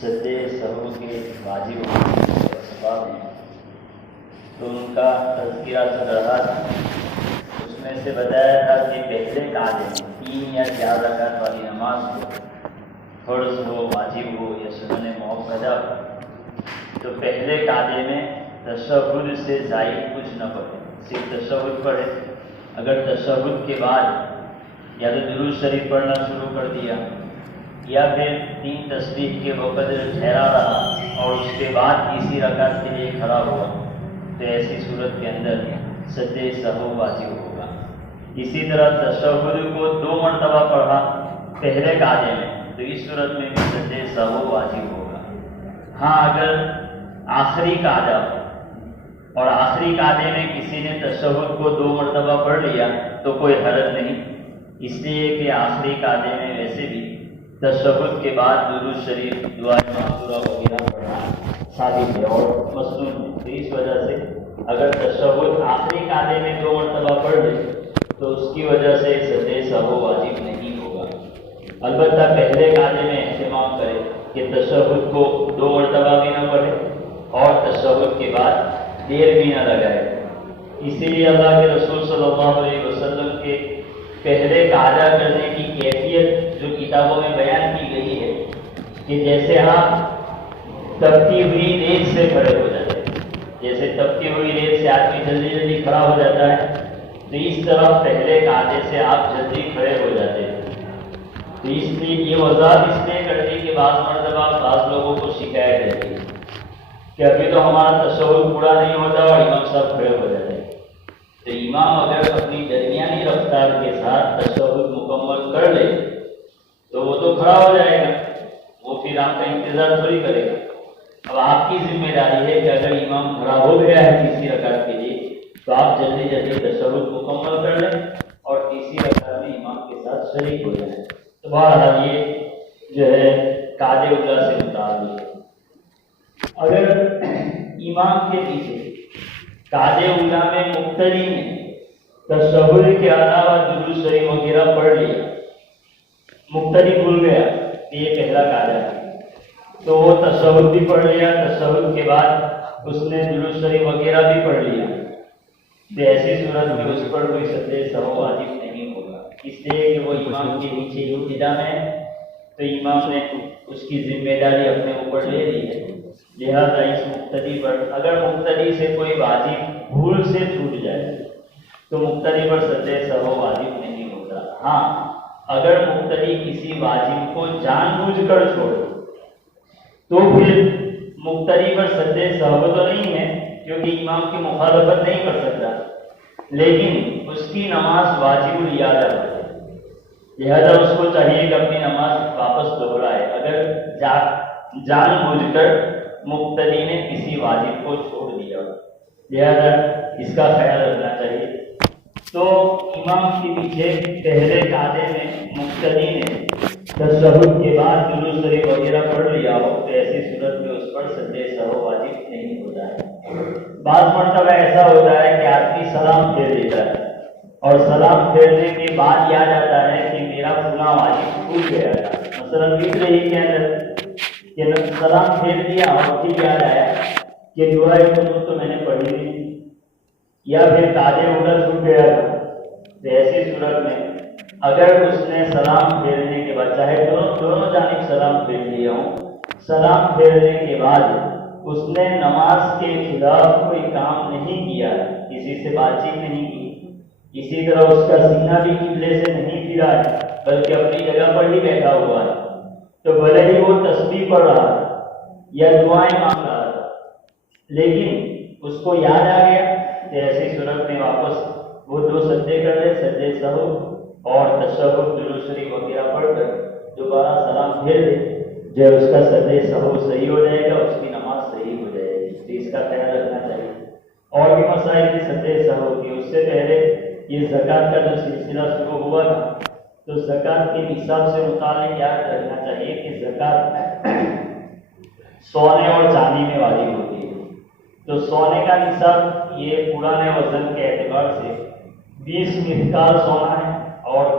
سجدے سہو کے واجب ہونے کے اسباب ہیں تو ان کا تذکرہ چل رہا تھا. اس میں سے بتایا تھا کہ پہلے قاعدے میں 3 یا 4 رکعت والی نماز ہو، فرض ہو، واجب ہو یا سنن مؤکدہ ہو، تو پہلے قاعدے میں تشہد سے زائد کچھ نہ پڑھے، صرف تشہد پڑھے. اگر تشہد کے بعد یا تو درود شریف پڑھنا شروع کر دیا یا پھر 3 تسبیح کے وقت ٹھہرا رہا اور اس کے بعد تیسری رکعت کے لیے کھڑا ہوا، تو ایسی صورت کے اندر سجدے سہو واجب ہوگا. اسی طرح تشہد کو 2 مرتبہ پڑھا پہلے قاعدے میں، تو اس صورت میں بھی سجدے سہو واجب ہوگا. ہاں اگر آخری قاعدہ ہو اور آخری قاعدے میں کسی نے تشہد کو 2 مرتبہ پڑھ لیا تو کوئی حرج نہیں، اس لیے کہ آخری قاعدے میں ویسے بھی تشہد کے بعد درود شریف، دعائے معصورہ وغیرہ پڑھنا ثابت ہے اور مسنون ہے. تو اس وجہ سے اگر تشہد آخری قاعدے میں 2 مرتبہ پڑھ لے تو اس کی وجہ سے سجدے سہو واجب نہیں ہوگا. البتہ پہلے قاعدے میں اہتمام کرے کہ تشہد کو 2 مرتبہ بھی نہ پڑھے اور تشہد کے بعد دیر بھی نہ لگائے. اسی لیے اللہ کے رسول صلی اللہ علیہ وسلم کے پہلے قاعدہ کرنے کی کیفیت جو کتابوں میں بیان کی گئی ہے کہ جیسے آپ تپتی ہوئی ریت سے کھڑے ہو جاتے ہیں، جیسے تپتی ہوئی ریت سے آدمی جلدی جلدی کھڑا ہو جاتا ہے، تو اس طرح پہلے قاعدے سے آپ جلدی کھڑے ہو جاتے ہیں. تو اس لیے یہ وضاحت اس لیے کر دی کہ بعض مرتبہ بعض لوگوں کو شکایت رہتی ہے کہ ابھی تو ہمارا تشہد پورا نہیں ہوتا اور امام صاحب کھڑے ہو جاتے ہیں. تو امام اگر اپنی درمیانی رفتار کے ساتھ تشہد مکمل کر لے تو وہ تو کھڑا ہو جائے گا، وہ پھر آپ کا انتظار تھوڑی کرے گا. اب آپ کی ذمہ داری ہے کہ اگر امام کھڑا ہو گیا ہے تیسری رکعت کے لیے تو آپ جلدی جلدی تشہد مکمل کر لیں اور تیسری رکعت میں امام کے ساتھ شریک ہو جائیں. تو بہرحال یہ جو ہے قاعدے اولا سے متعلق ہے. اگر امام کے پیچھے قاعدے اولا میں مقتدی نے تشہد کے علاوہ درود شریف وغیرہ پڑھ لیا، مقتدی بھول گیا کہ یہ پہلا قاعدہ ہے تو وہ تشہد بھی پڑھ لیا، تشہد کے بعد اس نے درود شریف وغیرہ بھی پڑھ لیا، تو ایسی صورت میں اس پر کوئی سجدے سہو واجب نہیں ہوگا، اس لیے کہ وہ امام کے نیچے ابتدا میں ہے تو امام نے اس کی ذمہ داری اپنے اوپر لے لی ہے. لہذا اس مقتدی پر اگر مقتدی سے کوئی واجب بھول سے چھوٹ جائے تو مقتدی پر سجدے سہو واجب نہیں ہوتا. ہاں اگر مقتدی کسی واجب کو جان بوجھ کر چھوڑے تو پھر مقتدی پر سجدے سہو تو نہیں ہے کیونکہ امام کی مخالفت نہیں کر سکتا، لیکن اس کی نماز واجب الاعادہ ہے. لہذا اس کو چاہیے کہ اپنی نماز واپس دہرائے اگر جان بوجھ کر مقتدی نے کسی واجب کو چھوڑ دیا. لہذا اس کا خیال رکھنا چاہیے. تو امام کے پیچھے پہلے قاعدے میں مقتدی نے تشہد کے بعد درود شریف وغیرہ پڑھ لیا ہو تو ایسی صورت میں اس پر سجدے سہو واجب نہیں ہوتا ہے. بعض مرتبہ ایسا ہوتا ہے کہ آدمی سلام پھیر دیتا ہے اور سلام پھیرنے کے بعد یاد آتا ہے کہ میرا فلاں واجب چھوٹ گیا تھا. مثلا فکر ہی کے اندر کہ سلام پھیر دیا اور پھر یاد آیا کہ دعائے قنوت تو میں نے پڑھی نہیں یا پھر قاعدے اولا چھوٹ گیا تھا. تو ایسی صورت میں اگر اس نے سلام پھیرنے کے بعد چاہے دونوں جانب سلام پھیر لیا ہوں، سلام پھیرنے کے بعد اس نے نماز کے خلاف کوئی کام نہیں کیا، کسی سے بات چیت نہیں کی، اسی طرح اس کا سینہ بھی قبلے سے نہیں پھرا ہے بلکہ اپنی جگہ پر ہی بیٹھا ہوا ہے، تو بھلے ہی وہ تسبیح پڑھ رہا تھا یا دعائیں مانگ رہا تھا لیکن اس کو یاد آ گیا کہ ایسی صورت میں واپس وہ 2 سجدے کر لے، سجدے سہو اور تشہد درود شریف وغیرہ پڑھ کر دوبارہ سلام پھیر دے. جب اس کا سجدے سہو صحیح ہو جائے گا اس کی نماز صحیح ہو جائے گی. تو اس کا خیال رکھنا چاہیے. اور بھی مسائل کے سجدے سہو کی. اس سے پہلے یہ زکوٰۃ کا جو سلسلہ شروع ہوا تھا تو زکوٰۃ کے نصاب سے متعلق یاد رکھنا چاہیے کہ زکوٰۃ سونے اور چاندی میں واجب ہوتی ہے. تو سونے کا نصاب یہ پرانے وزن کے اعتبار سے 20 مثقال سونا ہے اور